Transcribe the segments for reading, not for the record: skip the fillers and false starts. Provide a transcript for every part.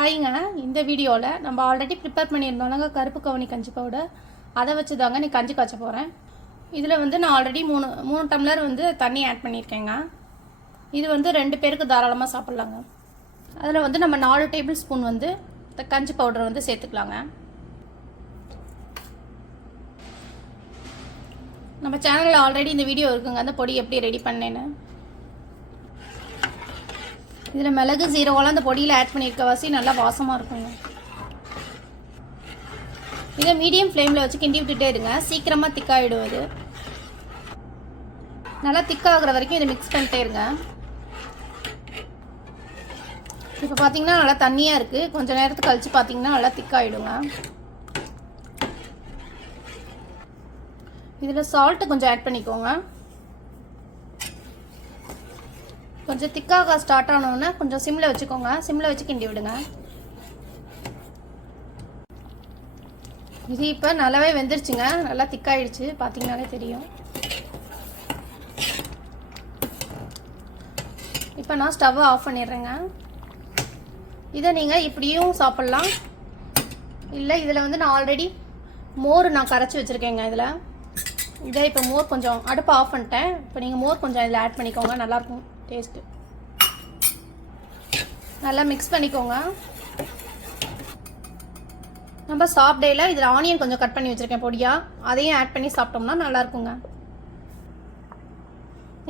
ஹாய்ங்க. இந்த வீடியோவில் நம்ம ஆல்ரெடி ப்ரிப்பேர் பண்ணியிருந்தோம்னாங்க கருப்பு கவுனி கஞ்சி பவுடர். அதை வச்சு தாங்க நீ கஞ்சி காய்ச்ச போகிறேன். இதில் வந்து நான் ஆல்ரெடி மூணு டம்ளர் வந்து தண்ணி ஆட் பண்ணியிருக்கேங்க. இது வந்து 2 பேருக்கு தாராளமாக சாப்பிட்லாங்க. அதில் வந்து நம்ம 4 டேபிள் ஸ்பூன் வந்து இந்த கஞ்சி பவுடர் வந்து சேர்த்துக்கலாங்க. நம்ம சேனலில் ஆல்ரெடி இந்த வீடியோ இருக்குங்க, அந்த பொடி எப்படி ரெடி பண்ணேன்னு. இதில் மிளகு சீரகம்லாம் அந்த பொடியில் ஆட் பண்ணியிருக்க வாசி நல்லா வாசமாக இருக்குங்க. இதை மீடியம் ஃப்ளேமில் வச்சு கிண்டி விட்டுட்டே இருங்க, சீக்கிரமாக திக்காகிடும். இது நல்லா திக்காகிற வரைக்கும் இதை மிக்ஸ் பண்ணிட்டே இருங்க. இப்போ பார்த்தீங்கன்னா நல்லா தண்ணியாக இருக்குது. கொஞ்சம் நேரத்துக்கு கழித்து பார்த்தீங்கன்னா நல்லா திக்காகிடுங்க. இதில் சால்ட்டு கொஞ்சம் ஆட் பண்ணிக்கோங்க. கொஞ்சம் திக்காக ஸ்டார்ட் ஆனோன்னா கொஞ்சம் சிம்மில் வச்சுக்கோங்க. சிம்மில் வச்சு கிண்டி விடுங்க. இது இப்போ நல்லாவே வெந்துருச்சுங்க, நல்லா திக்காயிடுச்சு, பார்த்தீங்கன்னாலே தெரியும். இப்போ நான் ஸ்டவ்வை ஆஃப் பண்ணிடுறேங்க. இதை நீங்கள் இப்படியும் சாப்பிட்லாம், இல்லை இதில் வந்து நான் ஆல்ரெடி மோர் நான் கரைச்சி வச்சுருக்கேங்க. இதை இப்போ மோர் கொஞ்சம் அடுப்பை ஆஃப் பண்ணிட்டேன். இப்போ நீங்கள் மோர் கொஞ்சம் இதில் ஆட் பண்ணிக்கோங்க, நல்லாயிருக்கும் டேஸ்ட்டு. நல்லா மிக்ஸ் பண்ணிக்கோங்க. நம்ம சாப்பிடையில் இதில் ஆனியன் கொஞ்சம் கட் பண்ணி வச்சுருக்கேன் பொடியாக, அதையும் ஆட் பண்ணி சாப்பிட்டோம்னா நல்லாயிருக்குங்க.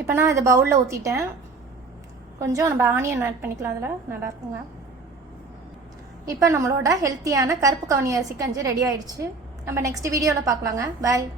இப்போ நான் இதை பவுலில் ஊற்றிட்டேன். கொஞ்சம் நம்ம ஆனியன் ஆட் பண்ணிக்கலாம், அதில் நல்லாயிருக்குங்க. இப்போ நம்மளோட ஹெல்த்தியான கருப்பு கவுனி அரிசி கஞ்சி ரெடி ஆயிடுச்சு. நம்ம நெக்ஸ்ட் வீடியோவில் பார்க்கலாங்க. பாய்.